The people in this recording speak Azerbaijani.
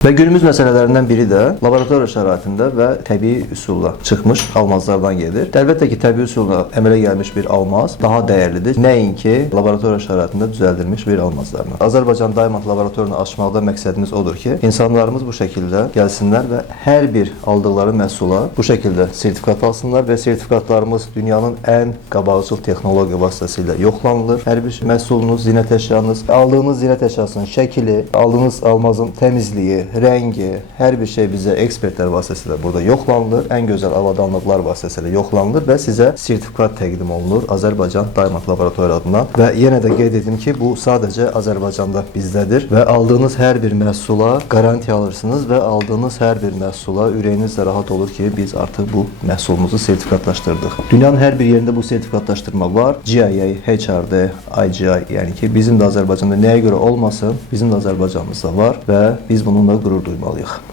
Və günümüz məsələlərindən biri də laboratoriya şəraitində və təbii üsulla çıxmış almazlardan gedir. Əlbəttə ki, təbii üsulla əmələ gəlmiş bir almaz daha dəyərlidir, nəinki laboratoriya şəraitində düzəldilmiş bir almazlarla. Azərbaycan Diamond laboratoriyasını açmaqda məqsədimiz odur ki, insanlarımız bu şəkildə gəlsinlər və hər bir aldıqları məhsula bu şəkildə sertifikat alsınlar və sertifikatlarımız dünyanın ən qabaqcıl texnologiya vasitəsilə yoxlanılır. Hər bir məhsulunuz, zinət əşyanız, aldığınız zinət əşyasının şəkili, aldığınız almazın təmizliyi, rəngi, hər bir şey bizə ekspertlər vasitəsilə burada yoxlanılır. Ən gözəl avadanlıqlar vasitəsilə yoxlanılır və sizə sertifikat təqdim olunur Azərbaycan Diamond laboratoriya adına. Və yenə də qeyd edim ki, bu sadəcə Azərbaycanda bizdədir və aldığınız hər bir məhsula garantiya alırsınız və aldığınız hər bir məhsula ürəyiniz də rahat olur ki, biz artıq bu məhsulumuzu sertifikatlaşdırdıq. Dünyanın hər bir yerində bu sertifikatlaşdırma var. GIA, HRD, IGI, yəni ki, bizim də Azərbaycanda nəyə görə olmasın, bizim də Azərbaycanımızda var və biz bununla qürur duymalıyıq.